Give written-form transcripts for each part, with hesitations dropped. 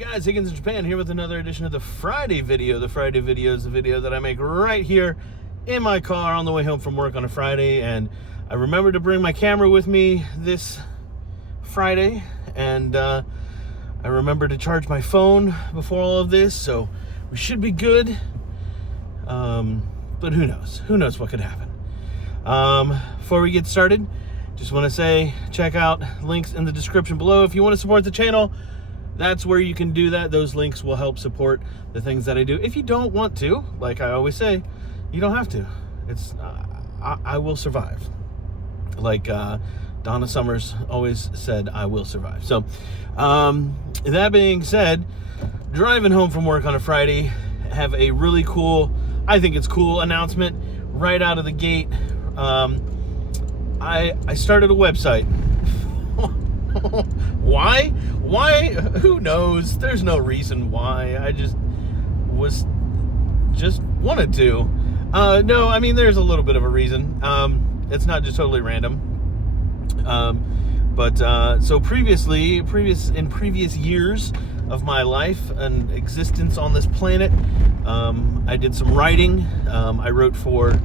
guys? Higgins in Japan here with another edition of the Friday video. The Friday video is the video that I make right here in my car on the way home from work on a Friday. And I remembered to bring my camera with me this Friday. And I remembered to charge my phone before all of this. So we should be good. But who knows? Who knows what could happen? Before we get started, just want to say, check out links in the description below. If you want to support the channel, that's where you can do that. Those links will help support the things that I do. If you don't want to, like I always say, you don't have to. It's I will survive. Like Donna Summers always said, I will survive. So that being said, driving home from work on a Friday, have a really cool, I think it's cool announcement right out of the gate. I started a website. Why? Who knows? There's no reason why. I just wanted to. No, I mean, there's a little bit of a reason. It's not just totally random. So in previous years of my life and existence on this planet, I did some writing. I wrote for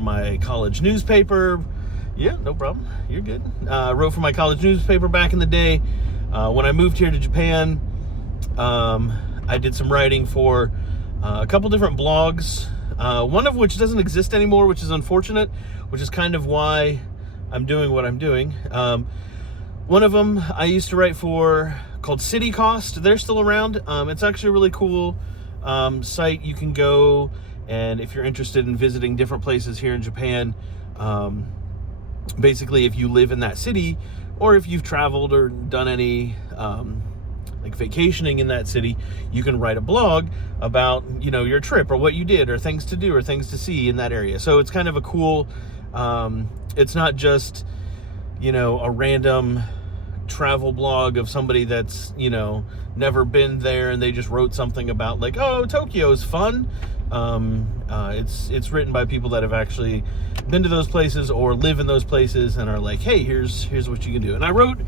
my college newspaper. Yeah, no problem. You're good. I wrote for my college newspaper back in the day. When I moved here to Japan, I did some writing for a couple different blogs, one of which doesn't exist anymore, which is unfortunate, which is kind of why I'm doing what I'm doing. One of them I used to write for called City Cost. They're still around. It's actually a really cool site. You can go, and if you're interested in visiting different places here in Japan, basically if you live in that city, or if you've traveled or done any like vacationing in that city, you can write a blog about, you know, your trip or what you did or things to do or things to see in that area. So it's kind of a cool, it's not just, you know, a random travel blog of somebody that's, you know, never been there and they just wrote something about like, oh, Tokyo's fun. It's written by people that have actually been to those places or live in those places and are like, hey, here's what you can do. And I wrote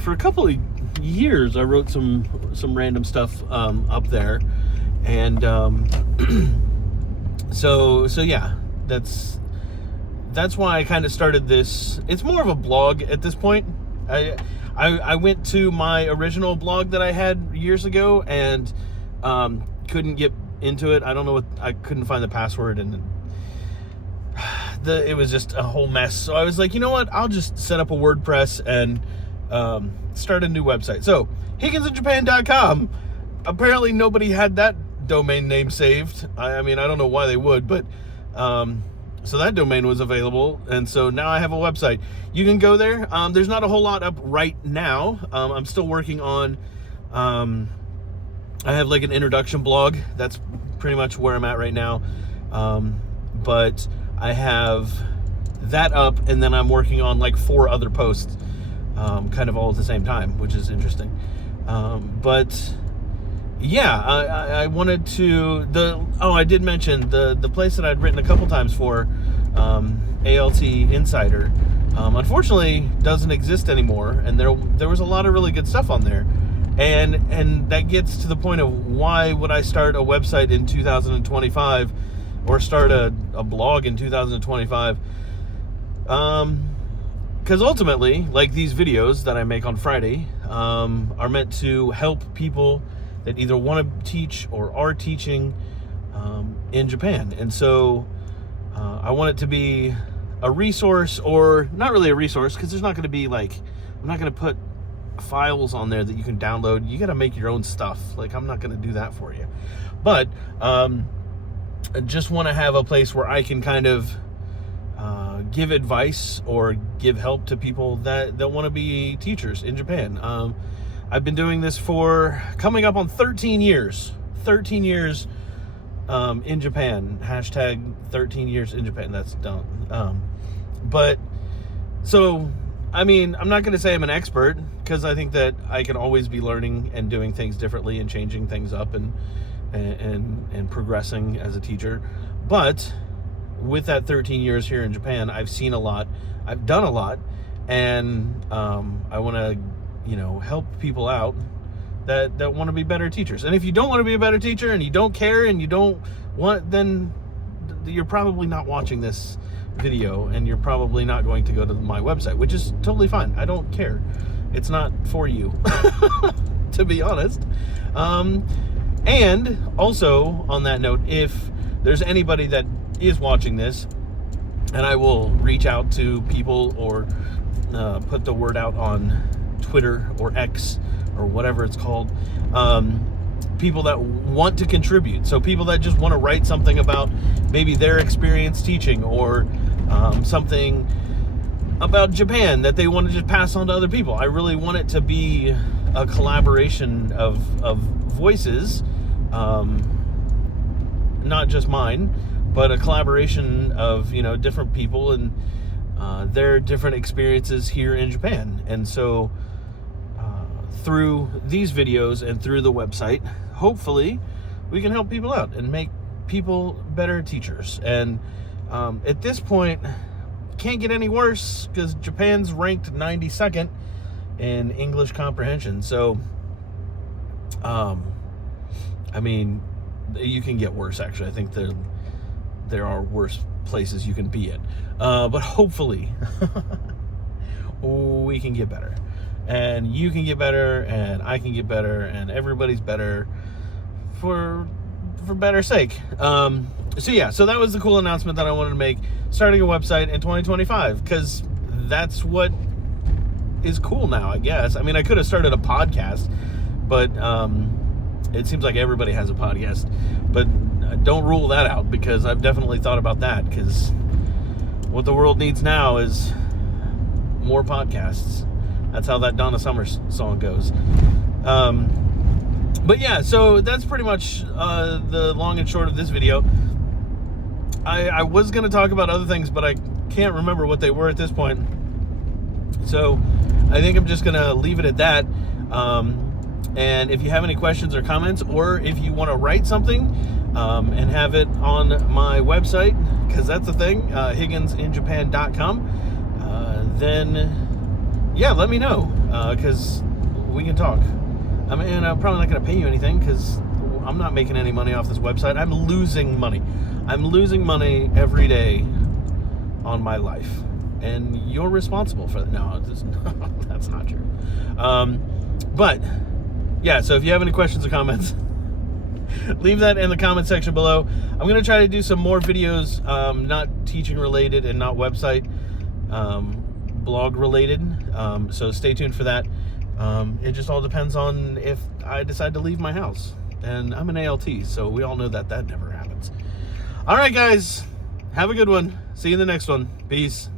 for a couple of years, I wrote some random stuff up there, and so yeah, that's why I kind of started this. It's more of a blog at this point. I went to my original blog that I had years ago and couldn't get into it. I don't know I couldn't find the password, and it was just a whole mess. So I was like, you know what? I'll just set up a WordPress and start a new website. So higginsinjapan.com. Apparently nobody had that domain name saved. I mean, I don't know why they would, but so that domain was available, and so now I have a website. You can go there. There's not a whole lot up right now. I'm still working on I have like an introduction blog. That's pretty much where I'm at right now. But I have that up, and then I'm working on like 4 other posts, kind of all at the same time, which is interesting. But yeah, I wanted to, I did mention the place that I'd written a couple times for, ALT Insider, unfortunately doesn't exist anymore. And there was a lot of really good stuff on there. And that gets to the point of why would I start a website in 2025 or start a blog in 2025? Because ultimately, like these videos that I make on Friday, are meant to help people that either want to teach or are teaching in Japan. And so I want it to be a resource, or not really a resource, because there's not going to be like, I'm not going to put files on there that you can download. You got to make your own stuff. Like, I'm not going to do that for you. But I just want to have a place where I can kind of give advice or give help to people that want to be teachers in Japan. I've been doing this for coming up on 13 years. 13 years in Japan. Hashtag 13 years in Japan. That's dumb. But so, I mean, I'm not going to say I'm an expert, because I think that I can always be learning and doing things differently and changing things up and progressing as a teacher. But with that 13 years here in Japan, I've seen a lot, I've done a lot, and I want to help people out that want to be better teachers. And if you don't want to be a better teacher and you don't care and you don't want, then you're probably not watching this video, and you're probably not going to go to my website, which is totally fine. I don't care. It's not for you, to be honest. And also, on that note, if there's anybody that is watching this, and I will reach out to people or put the word out on Twitter or X or whatever it's called, people that want to contribute. So people that just want to write something about maybe their experience teaching, or something about Japan that they want to just pass on to other people. I really want it to be a collaboration of voices, not just mine, but a collaboration of different people and their different experiences here in Japan. And so through these videos and through the website, hopefully we can help people out and make people better teachers. And at this point, can't get any worse, because Japan's ranked 92nd in English comprehension. So I mean, you can get worse, actually. I think there are worse places you can be in, but hopefully we can get better, and you can get better, and I can get better, and everybody's better for better sake. So that was the cool announcement that I wanted to make, starting a website in 2025, because that's what is cool now, I guess. I mean, I could have started a podcast, but it seems like everybody has a podcast, but don't rule that out, because I've definitely thought about that, because what the world needs now is more podcasts. That's how that Donna Summer song goes. But yeah, so that's pretty much the long and short of this video. I was going to talk about other things, but I can't remember what they were at this point. So I think I'm just going to leave it at that. And if you have any questions or comments, or if you want to write something and have it on my website, because that's the thing, higginsinjapan.com, then yeah, let me know, because we can talk. I mean, I'm probably not going to pay you anything, because I'm not making any money off this website. I'm losing money. I'm losing money every day on my life, and you're responsible for that. No, that's not true. But yeah, so if you have any questions or comments, leave that in the comment section below. I'm going to try to do some more videos, not teaching related and not website, blog related. So stay tuned for that. It just all depends on if I decide to leave my house. And I'm an ALT, so we all know that never happens. All right, guys, have a good one. See you in the next one. Peace.